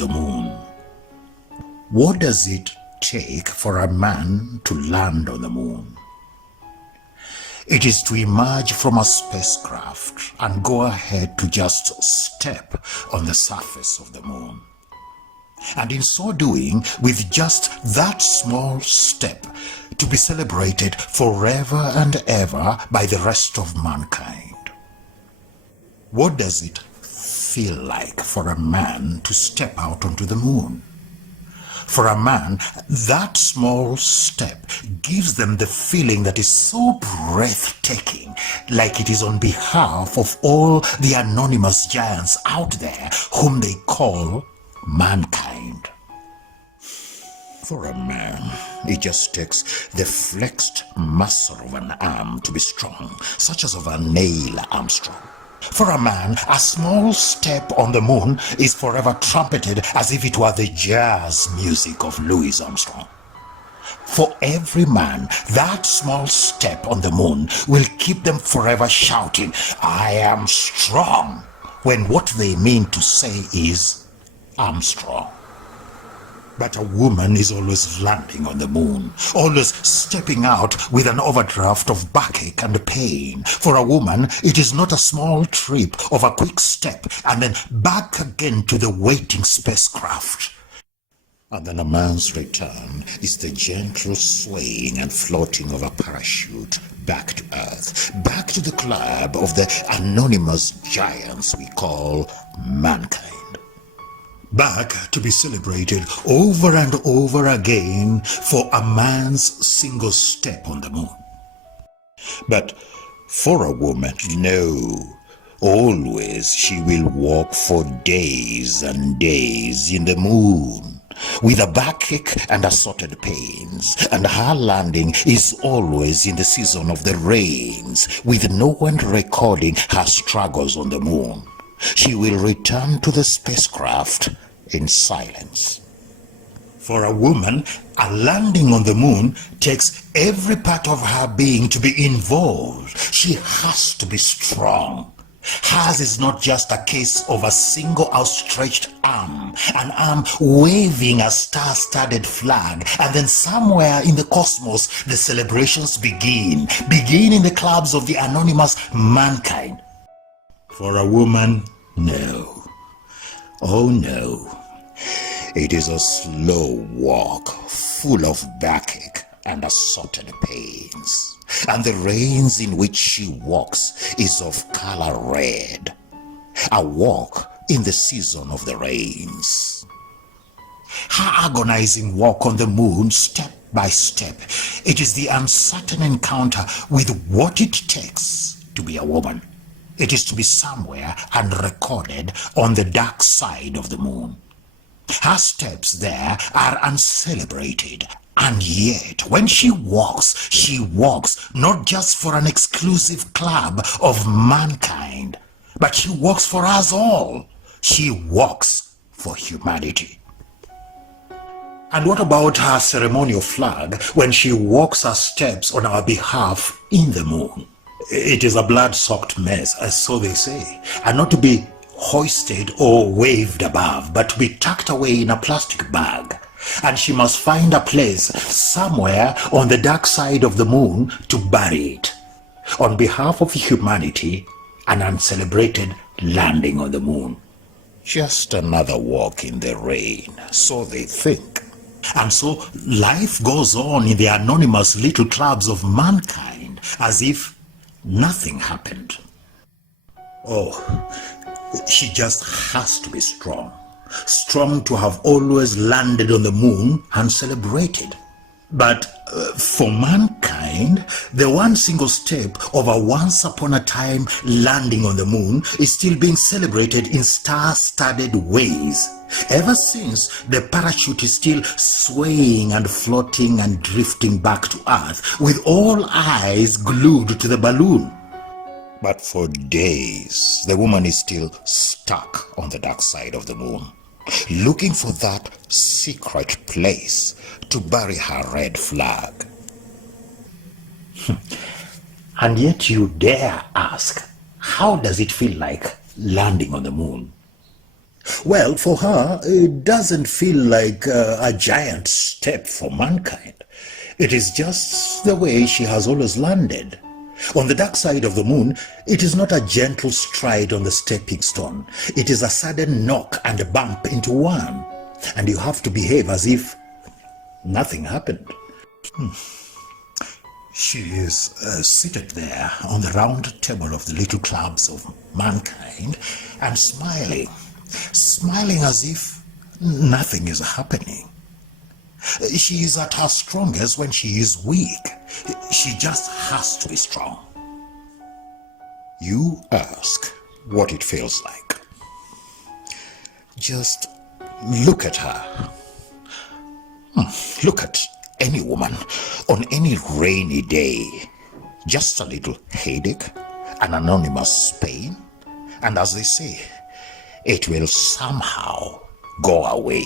the moon. What does it take for a man to land on the moon? It is to emerge from a spacecraft and go ahead to just step on the surface of the moon. And in so doing, with just that small step, to be celebrated forever and ever by the rest of mankind. What does it feel like for a man to step out onto the moon? For a man, that small step gives them the feeling that is so breathtaking, like it is on behalf of all the anonymous giants out there whom they call mankind. For a man, it just takes the flexed muscle of an arm to be strong, such as of a Neil Armstrong. For a man, a small step on the moon is forever trumpeted as if it were the jazz music of Louis Armstrong. For every man, that small step on the moon will keep them forever shouting, "I am strong," when what they mean to say is, "I'm strong." But a woman is always landing on the moon, always stepping out with an overdraft of backache and pain. For a woman, it is not a small trip of a quick step and then back again to the waiting spacecraft. And then a man's return is the gentle swaying and floating of a parachute back to Earth, back to the club of the anonymous giants we call mankind. Back to be celebrated over and over again for a man's single step on the moon. But for a woman, no. Always she will walk for days and days in the moon, with a backache and assorted pains, and her landing is always in the season of the rains, with no one recording her struggles on the moon. She will return to the spacecraft in silence. For a woman, a landing on the moon takes every part of her being to be involved. She has to be strong. Hers is not just a case of a single outstretched arm, an arm waving a star-studded flag, and then somewhere in the cosmos the celebrations begin in the clubs of the anonymous mankind. For a woman, no. Oh no. It is a slow walk, full of backache and assorted pains. And the rains in which she walks is of color red. A walk in the season of the rains. Her agonizing walk on the moon, step by step, it is the uncertain encounter with what it takes to be a woman. It is to be somewhere unrecorded on the dark side of the moon. Her steps there are uncelebrated, and yet when she walks not just for an exclusive club of mankind, but she walks for us all. She walks for humanity. And what about her ceremonial flag when she walks her steps on our behalf in the moon? It is a blood-soaked mess, as so they say, and not to be hoisted or waved above, but to be tucked away in a plastic bag. And she must find a place somewhere on the dark side of the moon to bury it. On behalf of humanity, an uncelebrated landing on the moon. Just another walk in the rain, so they think. And so life goes on in the anonymous little clubs of mankind, as if nothing happened. Oh, she just has to be strong. Strong to have always landed on the moon and celebrated. But for mankind, the one single step of a once upon a time landing on the moon is still being celebrated in star-studded ways. Ever since, the parachute is still swaying and floating and drifting back to Earth, with all eyes glued to the balloon. But for days, the woman is still stuck on the dark side of the moon, looking for that secret place to bury her red flag. And yet you dare ask, how does it feel like landing on the moon? Well, for her, it doesn't feel like a giant step for mankind. It is just the way she has always landed. On the dark side of the moon, it is not a gentle stride on the stepping stone. It is a sudden knock and a bump into one. And you have to behave as if nothing happened. She is seated there on the round table of the little clubs of mankind and smiling as if nothing is happening. She is at her strongest when she is weak. She just has to be strong. You ask what it feels like. Just look at her. Look at any woman on any rainy day. Just a little headache, an anonymous pain, and as they say, it will somehow go away.